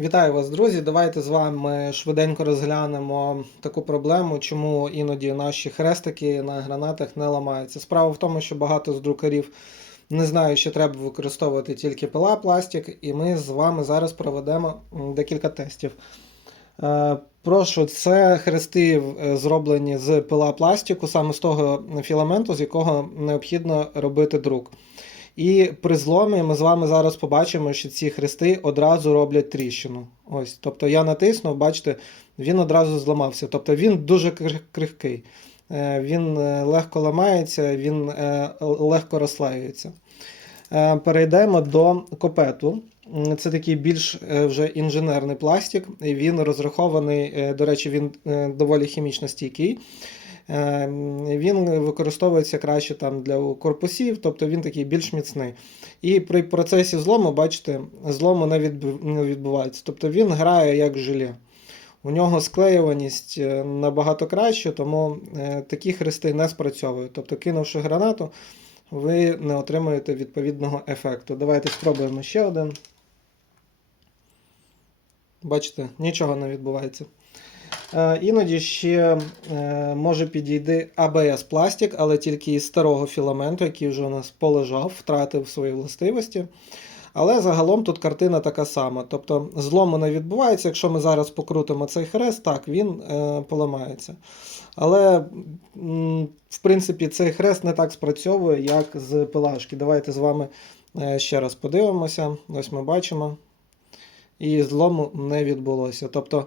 Вітаю вас, друзі! Давайте з вами швиденько розглянемо таку проблему, чому іноді наші хрестики на гранатах не ламаються. Справа в тому, що багато з друкарів не знають, що треба використовувати тільки пила пластик, і ми з вами зараз проведемо декілька тестів. Е, Прошу, це хрести е, зроблені з пила пластику, саме з того філаменту, з якого необхідно робити друк. І при зломі ми з вами зараз побачимо, що ці хрести одразу роблять тріщину. Ось, тобто я натиснув, бачите, він одразу зламався. Тобто він дуже крихкий. Е, Він е, легко ламається, він е, легко розслаюється. Перейдемо до копету. Це такий більш вже інженерний пластик. Він розрахований, до речі, він доволі хімічно стійкий. Е, Він використовується краще там для корпусів, тобто він такий більш міцний. І при процесі злому, бачите, злому не відбувається. Тобто він грає як желе. У нього склеюваність е, набагато краще, тому е, такі хрести не спрацьовують. Тобто, кинувши гранату, ви не отримуєте відповідного ефекту. Давайте спробуємо ще один. Бачите, нічого не відбувається. Е, Іноді ще е, може підійти ABS пластик, але тільки із старого філаменту, який вже у нас полежав, втратив свої властивості. Але загалом тут картина така сама. Тобто злому не відбувається. Якщо ми зараз покрутимо цей хрест, так, він е, поламається. Але, в принципі, цей хрест не так спрацьовує, як з пилашки. Давайте з вами е, ще раз подивимося. Ось ми бачимо. І злому не відбулося. Тобто,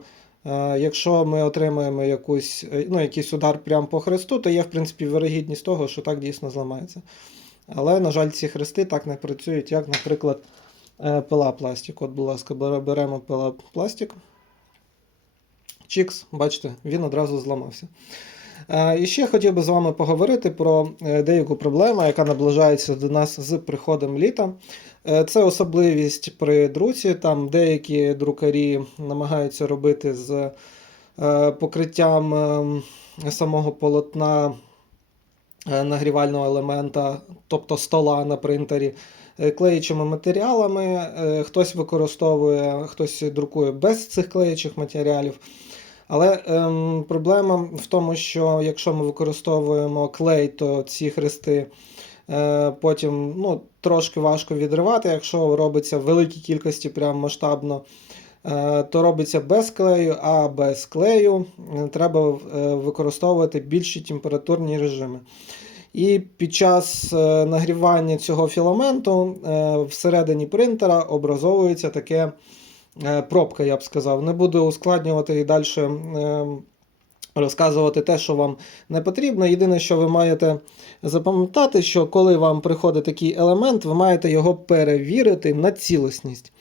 Якщо ми отримаємо якусь, е, ну, якийсь удар прямо по хресту, то є, в принципі, вирогідність того, що так дійсно зламається. Але, на жаль, ці хрести так не працюють, як, наприклад, е, пила пластик. От, будь ласка, беремо пила пластик. Чікс, бачите, він одразу зламався. Е, І ще хотів би з вами поговорити про е, деяку проблему, яка наближається до нас з приходом літа. Е, Це особливість при друці. Там деякі друкарі намагаються робити з покриттям ем, самого полотна нагрівального елемента, тобто стола на принтері, клеючими матеріалами. Хтось використовує, хтось друкує без цих клеючих матеріалів. Але ем, проблема в тому, що якщо ми використовуємо клей, то ці хрести е, потім ну, трошки важко відривати. Якщо робиться в великій кількості, прям масштабно, е, то робиться без клею, а без клею е, треба е, використовувати більші температурні режими. І під час нагрівання цього філаменту всередині принтера образовується таке пробка, я б сказав. Не буду ускладнювати і далі е, розказувати те, що вам не потрібно. Єдине, що ви маєте запам'ятати, що коли вам приходить такий елемент, ви маєте його перевірити на цілісність.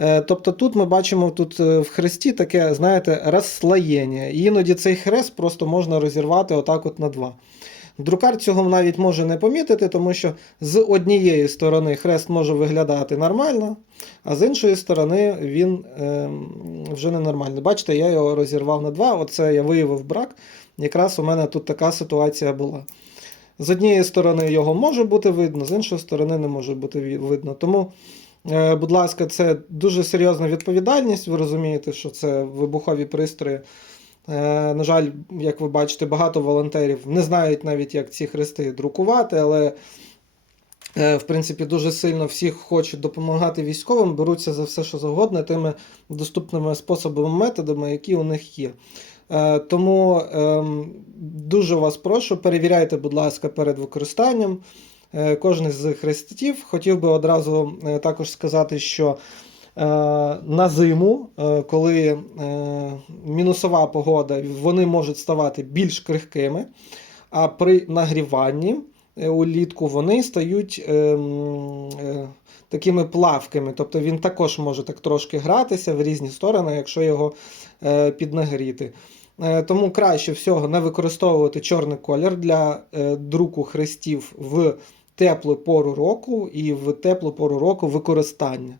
Е, Тобто тут ми бачимо тут е, в хресті таке, знаєте, розслоєння. І іноді цей хрест просто можна розірвати отак от на два. Друкар цього навіть може не помітити, тому що з однієї сторони хрест може виглядати нормально, а з іншої сторони він е, вже не нормальний. Бачите, я його розірвав на два. Оце я виявив брак. Якраз у мене тут така ситуація була. З однієї сторони його може бути видно, з іншої сторони не може бути видно. Тому, е, будь ласка, це дуже серйозна відповідальність. Ви розумієте, що це вибухові пристрої. Е, На жаль, як ви бачите, багато волонтерів не знають навіть, як ці хрести друкувати, але е, в принципі дуже сильно всі хочуть допомагати військовим, беруться за все, що завгодно, тими доступними способами, методами, які у них є. Е, Тому ем, дуже вас прошу, перевіряйте, будь ласка, перед використанням кожен з хрестів. Хотів би одразу також сказати, що на зиму, е, коли е, мінусова погода, вони можуть ставати більш крихкими, а при нагріванні е, улітку вони стають ем, е, такими плавкими. Тобто він також може так трошки гратися в різні сторони, якщо його е, піднагріти. Е, Тому краще всього не використовувати чорний колір для е, друку хрестів в теплу пору року і в теплу пору року використання.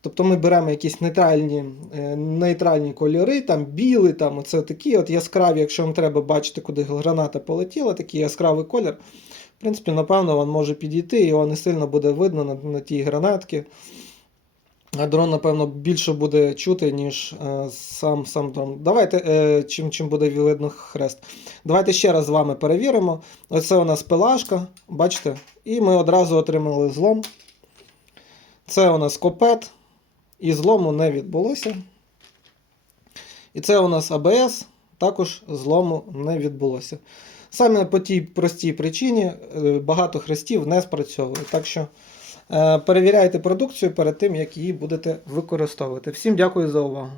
Тобто ми беремо якісь нейтральні, е, нейтральні кольори, там білий, там оце такі от яскраві, якщо вам треба бачити, куди граната полетіла, такий яскравий колір. В принципі, напевно, він може підійти, його не сильно буде видно на, на тій гранатці. А Дрон, напевно, більше буде чути, ніж е, сам, сам дрон. Давайте, е, чим, чим буде видно хрест. Давайте ще раз з вами перевіримо. Оце у нас пилашка, бачите? І ми одразу отримали злом. Це у нас копет, і злому не відбулося. І це у нас АБС, також злому не відбулося. Саме по тій простій причині е, багато хрестів не спрацьовує. Так що е, перевіряйте продукцію перед тим, як її будете використовувати. Всім дякую за увагу.